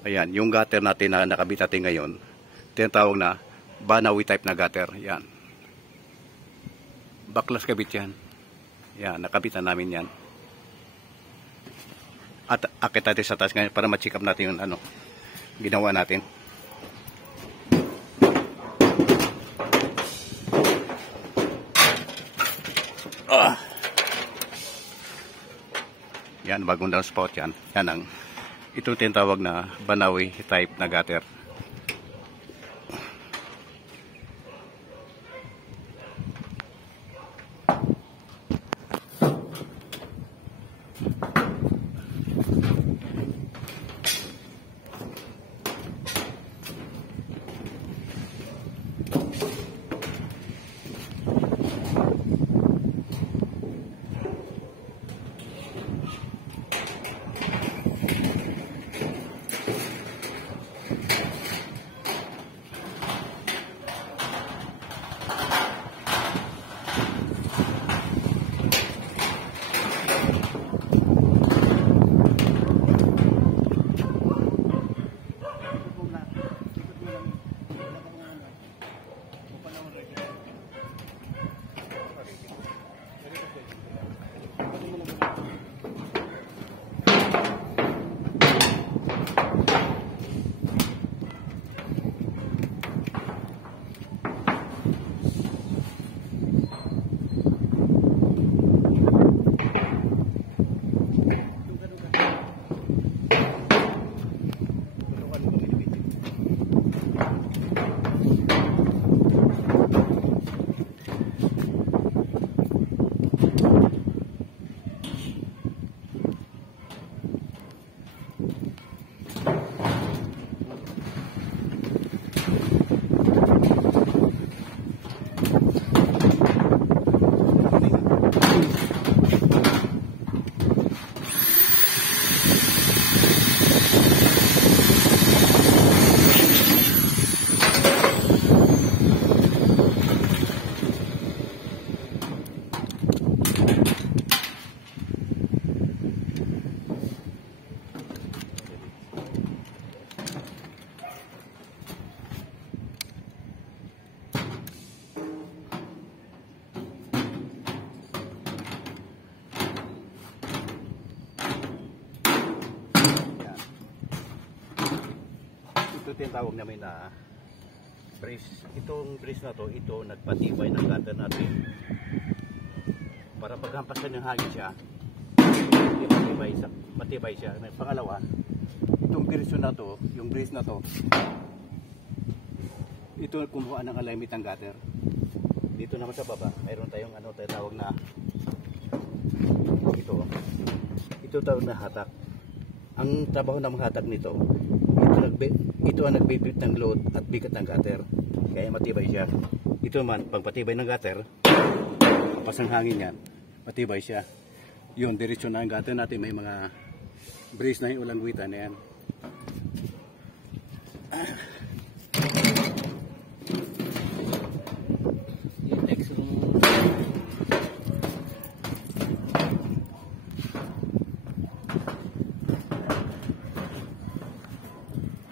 Ayan, yung gutter natin na nakabit natin ngayon, tinatawag na Banawi type na gutter. Yan. Baklas kabit yan. Yan, nakabitan namin yan. At akit natin sa taas ngayon para ma-check up natin yung ginawa natin. Yan, bagong down spot yan. Yan ang ito tinatawag na Banawi type na gutter. Ito tinatawag namin na brace. Itong brace na to, ito nagpatibay ng gutter natin para paghampasan ng hangin siya, matibay siya. Pangalawa, itong brace na to, yung brace na to, ito kumuha ng alignment ng gutter. Dito naman sa baba, mayroon tayong tinatawag na ito tawag na hatak. Ang trabaho ng hatak nito, ito ang nagbibigay ng load at bigat ng gutter, kaya matibay siya. Ito man, pagpatibay ng gutter, pasang hangin yan, matibay siya. Yun, diretsyo na ang gutter natin, may mga brace na yung ulang guwitan na yan.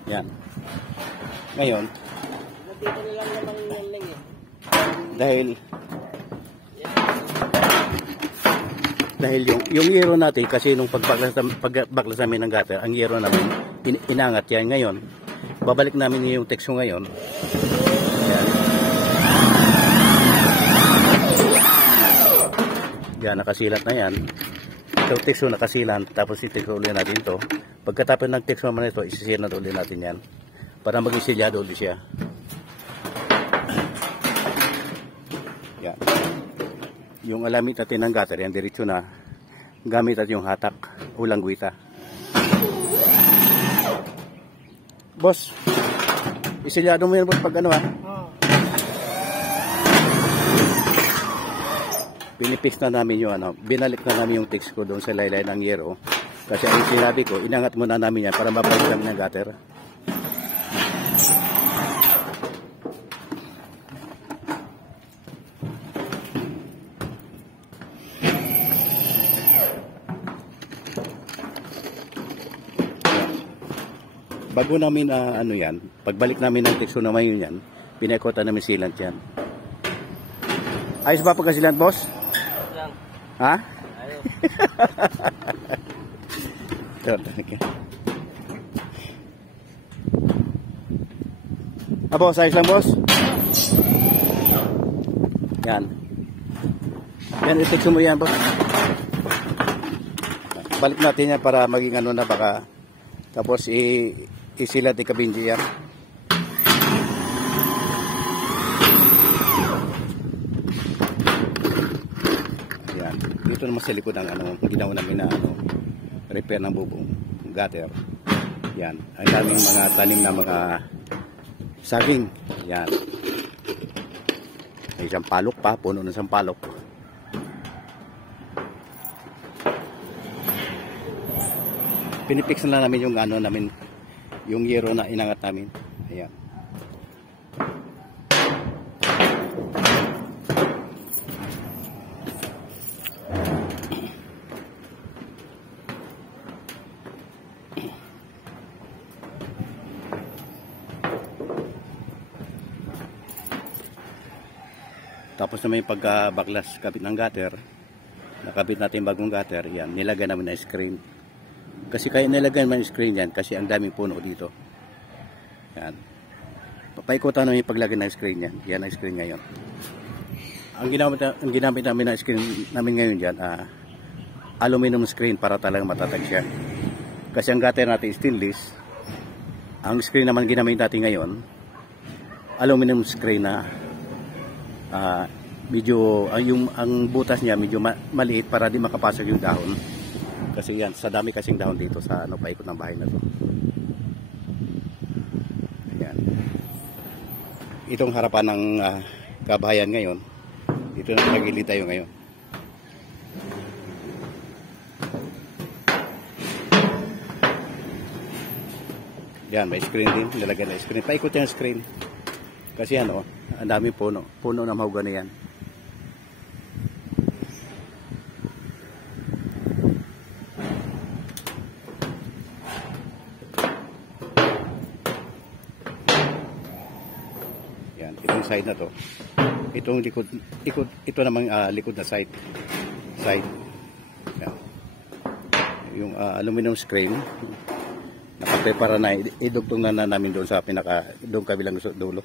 Yan. Ngayon, dito na lang naman yung dahil yung yero natin, kasi nung pagbaklas namin ng gutter, ang yero namin inangat yan. Ngayon, babalik namin yung tekso ngayon. Yan. Yan, nakasilat na yan. Ito tekso nakasilan, tapos itekso ulit natin ito. Pagkatapos ng tekso naman ito, isisir na ulit natin yan para maging silyado ulit siya. Yan. Yung alamit natin ng gutter, yan diretso na. Gamit natin yung hatak, ulang guwita. Boss, isilyado mo yan boss pag ano ha? Pinipix na namin yung binalik na namin yung text ko doon sa laylay ng yero. Kasi ang sinabi ko, inangat muna namin yan para mabalik namin ng gutter. Bago namin ano yan, pagbalik namin ng tekso na mayon yan, pinaikutan namin sealant yan. Ayos ba pagkasilant, boss? Lang. Ha? Ayos. Boss, ayos lang, boss? Yan. Yan, itikso mo yan, boss. Balik natin yan para maging ano na baka. Tapos isilat ikabinji yan. Yan. Dito naman sa likod ng ano, ginawa namin na ano, repair ng bubong, gutter. Yan. Ang daming mga tanim na mga saging. Yan. May isang palok pa, puno ng isang palok. Pinipix na lang namin yung ano namin, yung yero na inangat namin. Ayan. Tapos naman yung pagkabaklas kabit ng gutter, nakabit natin bagong gutter, yan, nilagay namin na screen. Kasi kaya nilagay naman yung screen yan kasi ang daming puno dito. Yan. Papaikutan namin yung paglagay ng screen yan. Yan ang screen ngayon. Ang ginamit namin na screen namin ngayon dyan, aluminum screen para talagang matatag siya. Kasi ang gutter natin stainless. Ang screen naman ginamit natin ngayon, aluminum screen na medyo ang butas niya medyo maliit para di makapasok yung dahon. Kasi yan, sa dami kasing dahon dito sa ano, paikot ng bahay na to. Ayan. Itong harapan ng kabahayan ngayon, dito na nagilid tayo ngayon. Yan, may screen din, nilagay na screen. Paikot yung screen. Kasi ano, ang dami puno na mahogany yan. Yan, itong side na to. Itong likod, ito namang likod na side. Yan. Yung aluminum screen, nakaprepara na, idugtong na namin doon sa doon kabilang dulo.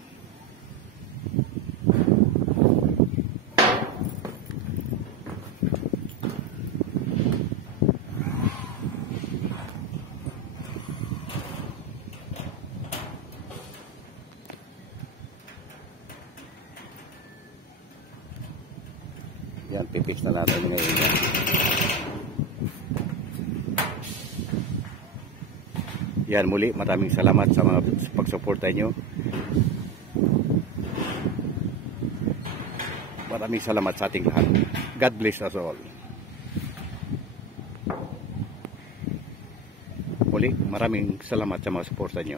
Yan, pipix na natin ngayon yan. Yan, muli, maraming salamat sa mga pagsuporta nyo. Maraming salamat sa ating lahat. God bless us all. Muli, maraming salamat sa mga suporta nyo.